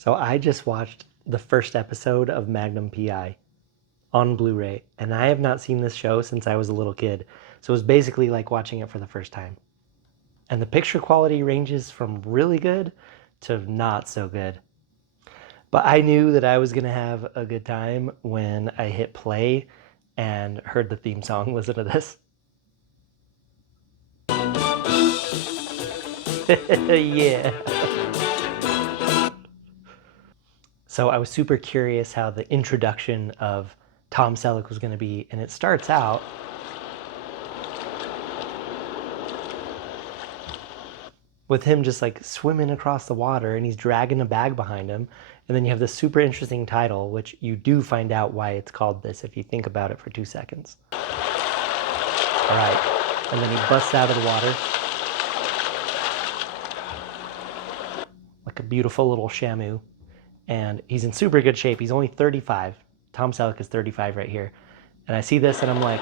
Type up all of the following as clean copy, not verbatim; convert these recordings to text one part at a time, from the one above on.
So I just watched the first episode of Magnum P.I. on Blu-ray, and I have not seen this show since I was a little kid. So it was basically like watching it for the first time. And the picture quality ranges from really good to not so good. But I knew that I was going to have a good time when I hit play and heard the theme song. Listen to this. Yeah. So I was super curious how the introduction of Tom Selleck was going to be, and it starts out with him just like swimming across the water, and he's dragging a bag behind him, and then you have this super interesting title, which you do find out why it's called this if you think about it for 2 seconds. All right, and then he busts out of the water like a beautiful little shamu, and he's in super good shape. He's only 35. Tom Selleck is 35 right here. And I see this and I'm like,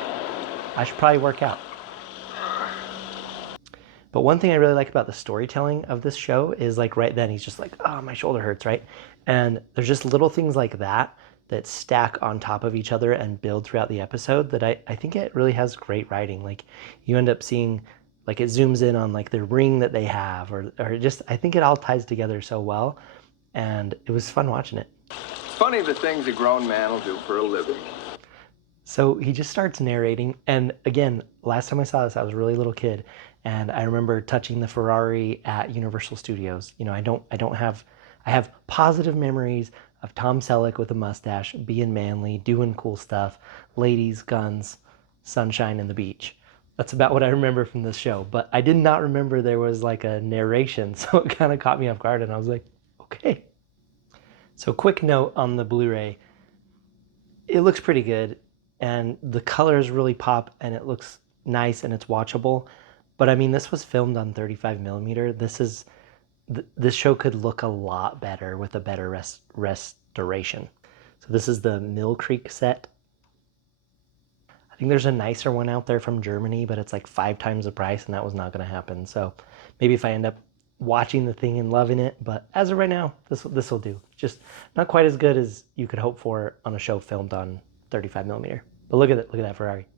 I should probably work out. But one thing I really like about the storytelling of this show is like right then he's just like, oh, my shoulder hurts, right? And there's just little things like that that stack on top of each other and build throughout the episode that I think it really has great writing. Like you end up seeing, like it zooms in on like the ring that they have, or just, I think it all ties together so well. And it was fun watching it. Funny the things a grown man will do for a living. So he just starts narrating, and again, last time I saw this, I was a really little kid, and I remember touching the Ferrari at Universal Studios. You know, I have positive memories of Tom Selleck with a mustache, being manly, doing cool stuff, ladies, guns, sunshine, and the beach. That's about what I remember from this show, but I did not remember there was like a narration, so it kind of caught me off guard, and I was like, okay. So quick note on the Blu-ray, it looks pretty good and the colors really pop and it looks nice and it's watchable. But I mean, this was filmed on 35 millimeter. This show could look a lot better with a better restoration. So this is the Mill Creek set. I think there's a nicer one out there from Germany, but it's like 5 times the price and that was not going to happen. So maybe if I end up watching the thing and loving it, but as of right now, this will do. Just not quite as good as you could hope for on a show filmed on 35 millimeter. But look at it, look at that Ferrari.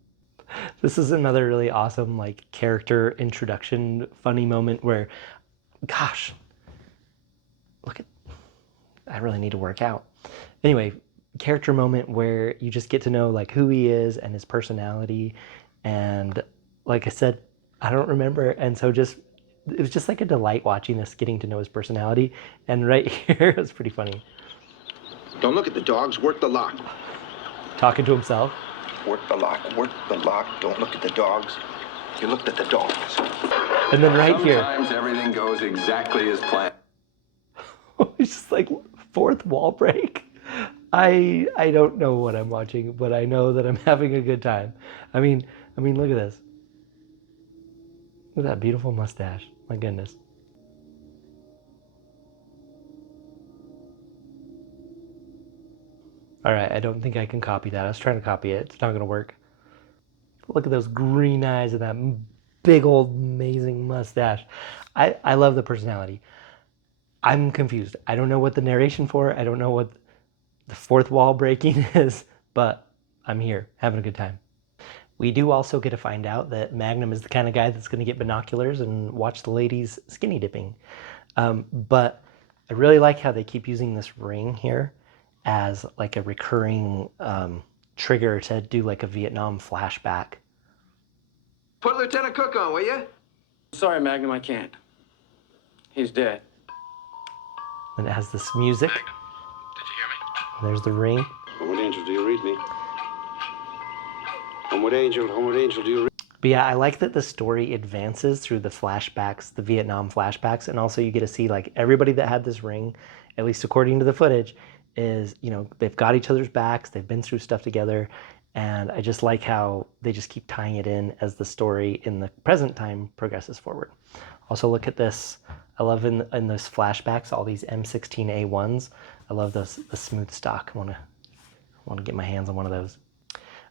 This is another really awesome like character introduction, funny moment where, gosh, look at, I really need to work out. Anyway, character moment where you just get to know like who he is and his personality, and like I said, I don't remember, and so just it was just like a delight watching this, getting to know his personality. And right here, it was pretty funny. Don't look at the dogs, work the lock. Talking to himself. Work the lock, don't look at the dogs. You looked at the dogs. And then right here. Sometimes everything goes exactly as planned. It's just like fourth wall break. I don't know what I'm watching, but I know that I'm having a good time. I mean, look at this. Look at that beautiful mustache. My goodness. All right, I don't think I can copy that. I was trying to copy it. It's not going to work. Look at those green eyes and that big old amazing mustache. I love the personality. I'm confused. I don't know what the narration for. I don't know what the fourth wall breaking is, but I'm here having a good time. We do also get to find out that Magnum is the kind of guy that's going to get binoculars and watch the ladies skinny dipping. But I really like how they keep using this ring here as like a recurring trigger to do like a Vietnam flashback. Put Lieutenant Cook on, will you? Sorry, Magnum, I can't. He's dead. And it has this music. Magnum, did you hear me? There's the ring. Homeward angel, do you read me? Homeward angel, do you read? But yeah, I like that the story advances through the flashbacks, the Vietnam flashbacks, and also you get to see like everybody that had this ring, at least according to the footage, is, you know, they've got each other's backs, they've been through stuff together, and I just like how they just keep tying it in as the story in the present time progresses forward. Also look at this. I love in those flashbacks all these M16A1s. I love the smooth stock. I want to get my hands on one of those.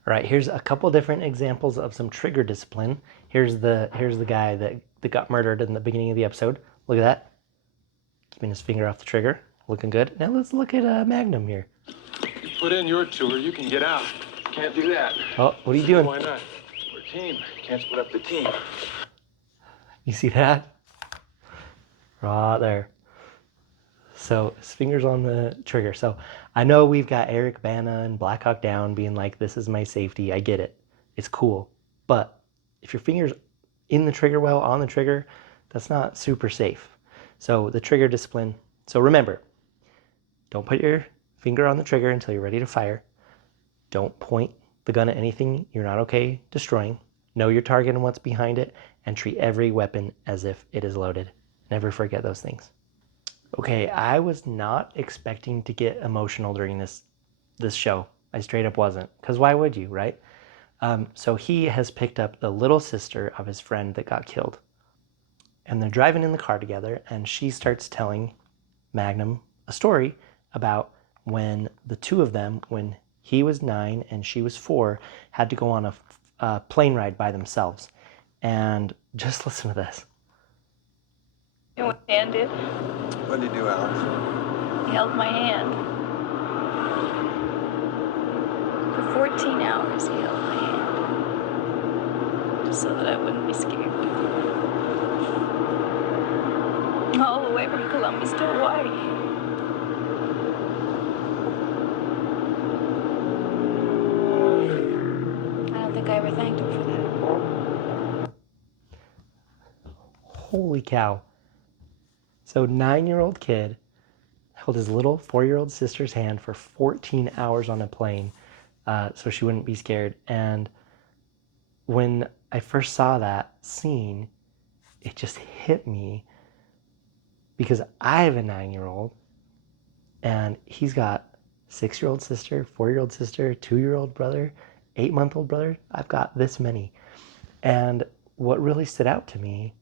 All right, here's a couple different examples of some trigger discipline. Here's the guy that got murdered in the beginning of the episode. Look at that. Keeping his finger off the trigger. looking good. Now let's look at Magnum here. You put in your tour, you can get out. Can't do that. Oh, what are you doing? Why not? We're a team. Can't split up the team. You see that? Right there. So his finger's on the trigger. So I know we've got Eric Bana and Black Hawk Down being like, this is my safety. I get it. It's cool. But if your finger's in the trigger well, on the trigger, that's not super safe. So the trigger discipline. So remember, don't put your finger on the trigger until you're ready to fire. Don't point the gun at anything you're not okay destroying. Know your target and what's behind it, and treat every weapon as if it is loaded. Never forget those things. Okay, I was not expecting to get emotional during this show. I straight up wasn't, because why would you, right? So he has picked up the little sister of his friend that got killed. And they're driving in the car together, and she starts telling Magnum a story about when the two of them, when he was 9 and she was 4, had to go on a plane ride by themselves. And just listen to this. You know what Dan did? What did he do, Alice? He held my hand. For 14 hours, he held my hand. Just so that I wouldn't be scared. All the way from Columbus to Hawaii. I don't think I ever thanked him for that. Holy cow. So 9-year-old kid held his little 4-year-old sister's hand for 14 hours on a plane so she wouldn't be scared. And when I first saw that scene, it just hit me because I have a 9-year-old and he's got 6-year-old sister, 4-year-old sister, 2-year-old brother, 8-month-old brother. I've got this many. And what really stood out to me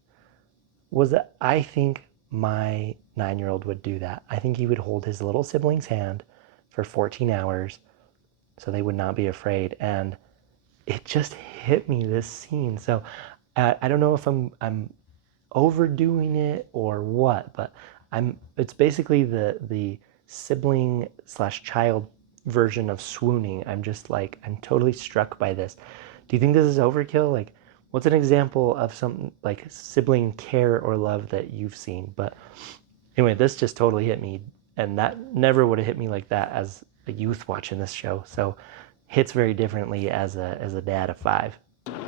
was that I think my 9-year-old would do that. I think he would hold his little sibling's hand for 14 hours so they would not be afraid. And it just hit me, this scene. So I don't know if I'm overdoing it or what, but it's basically the sibling / child version of swooning. I'm just like, I'm totally struck by this. Do you think this is overkill? Like, what's an example of some like sibling care or love that you've seen? But anyway, this just totally hit me, and that never would have hit me like that as a youth watching this show. So hits very differently as a dad of 5.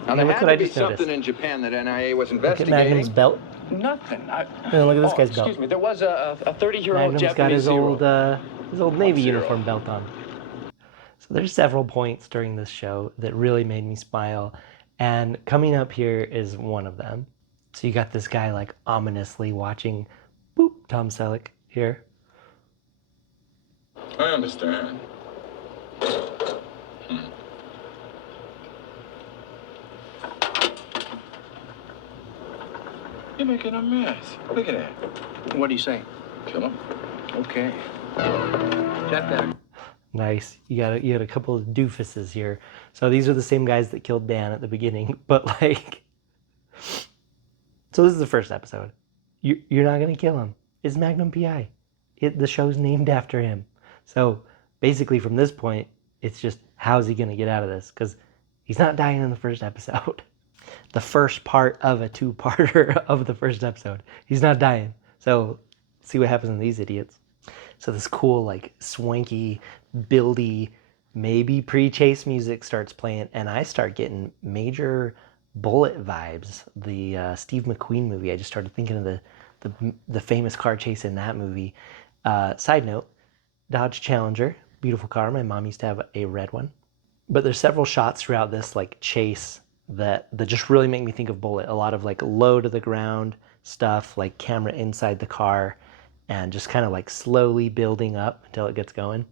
Now, there had to be something in Japan that NIA was Look at investigating. Magnum's belt. Nothing. Look at this guy's belt. Excuse me. There was a 30-year-old Magnum's Japanese got his zero. old Navy uniform belt on. So there's several points during this show that really made me smile. And coming up here is one of them. So you got this guy like ominously watching, boop, Tom Selleck here. I understand. You're making a mess. Look at that. What do you say? Kill him. Okay. That better. Nice. You got a couple of doofuses here. So these are the same guys that killed Dan at the beginning, but like, so this is the first episode. You're not gonna kill him. It's Magnum P.I. The show's named after him. So basically, from this point, it's just how's he gonna get out of this? Because he's not dying in the first episode. The first part of a 2-parter of the first episode. He's not dying. So see what happens in these idiots. So this cool, like, swanky, buildy, maybe pre-chase music starts playing, and I start getting major Bullet vibes. The Steve McQueen movie. I just started thinking of the famous car chase in that movie. Side note, Dodge Challenger, beautiful car. My mom used to have a red one. But there's several shots throughout this like chase that just really make me think of Bullet. A lot of like low to the ground stuff, like camera inside the car, and just kind of like slowly building up until it gets going.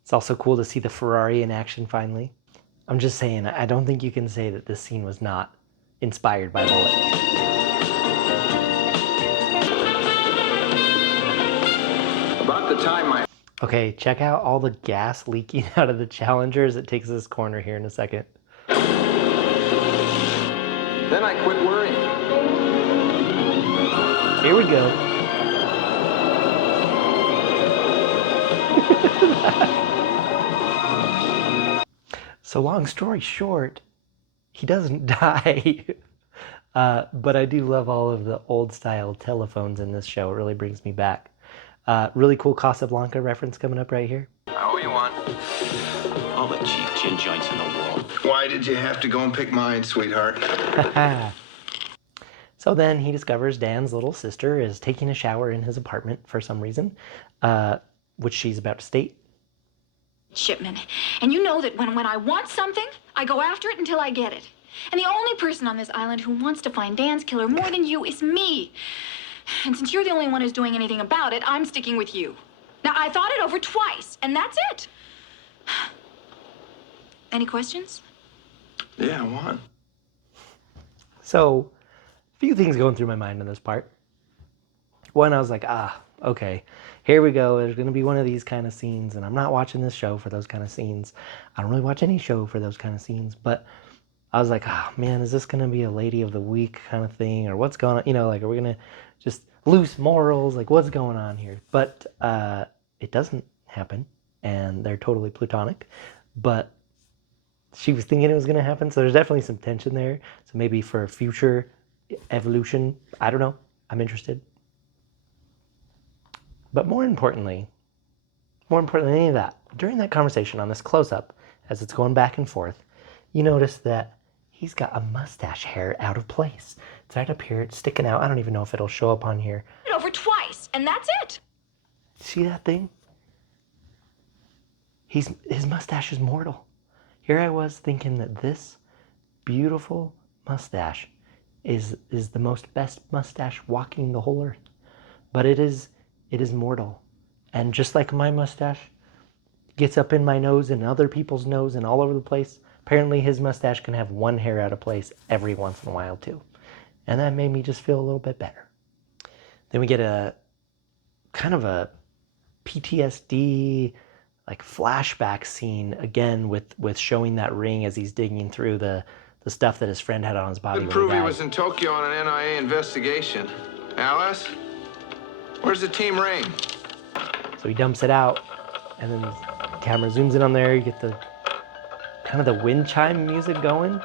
It's also cool to see the Ferrari in action finally. I'm just saying, I don't think you can say that this scene was not inspired by Bullet. About the time my Okay, check out all the gas leaking out of the Challenger as it takes this corner here in a second. Then I quit worrying. Here we go. So long story short, he doesn't die. But I do love all of the old style telephones in this show. It really brings me back. Really cool Casablanca reference coming up right here. I owe you one. All the cheap gin joints in the world. Why did you have to go and pick mine, sweetheart? So then he discovers Dan's little sister is taking a shower in his apartment for some reason, which she's about to state. Shipman. And you know that when I want something, I go after it until I get it. And the only person on this island who wants to find Dan's killer more than you is me. And since you're the only one who's doing anything about it, I'm sticking with you. Now, I thought it over twice, and that's it. Any questions? Yeah, one. So, a few things going through my mind in this part. One, I was like, okay, here we go. There's going to be one of these kind of scenes, and I'm not watching this show for those kind of scenes. I don't really watch any show for those kind of scenes, but I was like, man, is this going to be a Lady of the Week kind of thing, or what's going on? You know, like, are we going to just loose morals? Like, what's going on here? But it doesn't happen, and they're totally platonic. But she was thinking it was going to happen, so there's definitely some tension there. So maybe for future evolution, I don't know. I'm interested. But more importantly than any of that, during that conversation on this close-up, as it's going back and forth, you notice that he's got a mustache hair out of place. It's right up here. It's sticking out. I don't even know if it'll show up on here. Over twice, and that's it. See that thing? His mustache is mortal. Here I was thinking that this beautiful mustache is the most best mustache walking the whole earth. But it is mortal. And just like my mustache gets up in my nose and other people's nose and all over the place, apparently his mustache can have one hair out of place every once in a while too. And that made me just feel a little bit better. Then we get a kind of a PTSD like flashback scene again with showing that ring as he's digging through the stuff that his friend had on his body. Couldn't prove he was in Tokyo on an NIA investigation. Alice? Where's the team ring? So he dumps it out, and then the camera zooms in on there. You get the kind of the wind chime music going.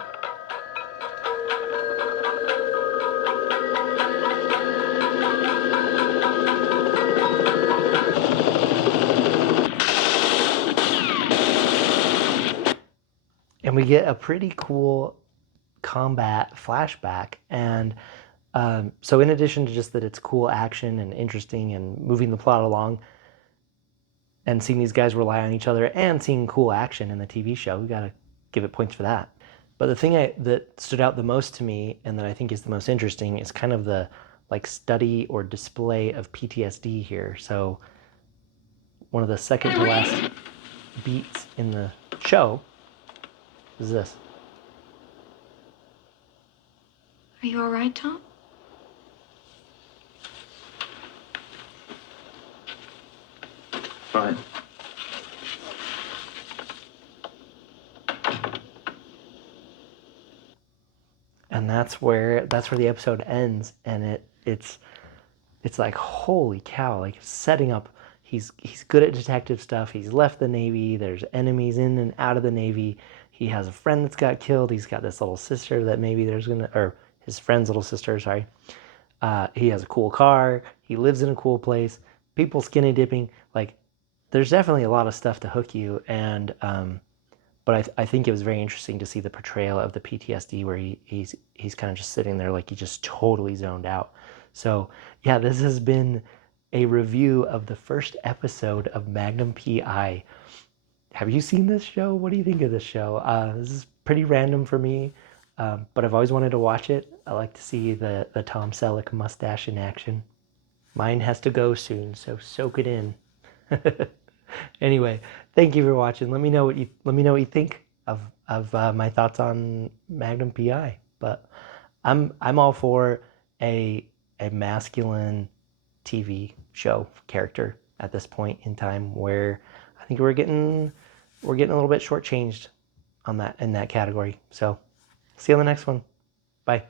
And we get a pretty cool combat flashback. And so in addition to just that it's cool action and interesting and moving the plot along and seeing these guys rely on each other and seeing cool action in the TV show, we got to give it points for that. But the thing that stood out the most to me and that I think is the most interesting is kind of the like study or display of PTSD here. So one of the second to last beats in the show is this. Are you all right, Tom? Fine. And that's where the episode ends, and it's like, holy cow, like setting up. He's good at detective stuff. He's left the Navy. There's enemies in and out of the Navy. He has a friend that's got killed. He's got this little sister that maybe or his friend's little sister, sorry. He has a cool car. He lives in a cool place. People skinny dipping. Like, there's definitely a lot of stuff to hook you. And but I think it was very interesting to see the portrayal of the PTSD where he's kind of just sitting there like he just totally zoned out. So yeah, this has been a review of the first episode of Magnum P.I. Have you seen this show? What do you think of this show? This is pretty random for me, but I've always wanted to watch it. I like to see the Tom Selleck mustache in action. Mine has to go soon, so soak it in. Anyway, thank you for watching. Let me know what you think of my thoughts on Magnum P.I. But I'm all for a masculine TV show character at this point in time, where I think we're getting a little bit shortchanged on that in that category. So see you on the next one. Bye.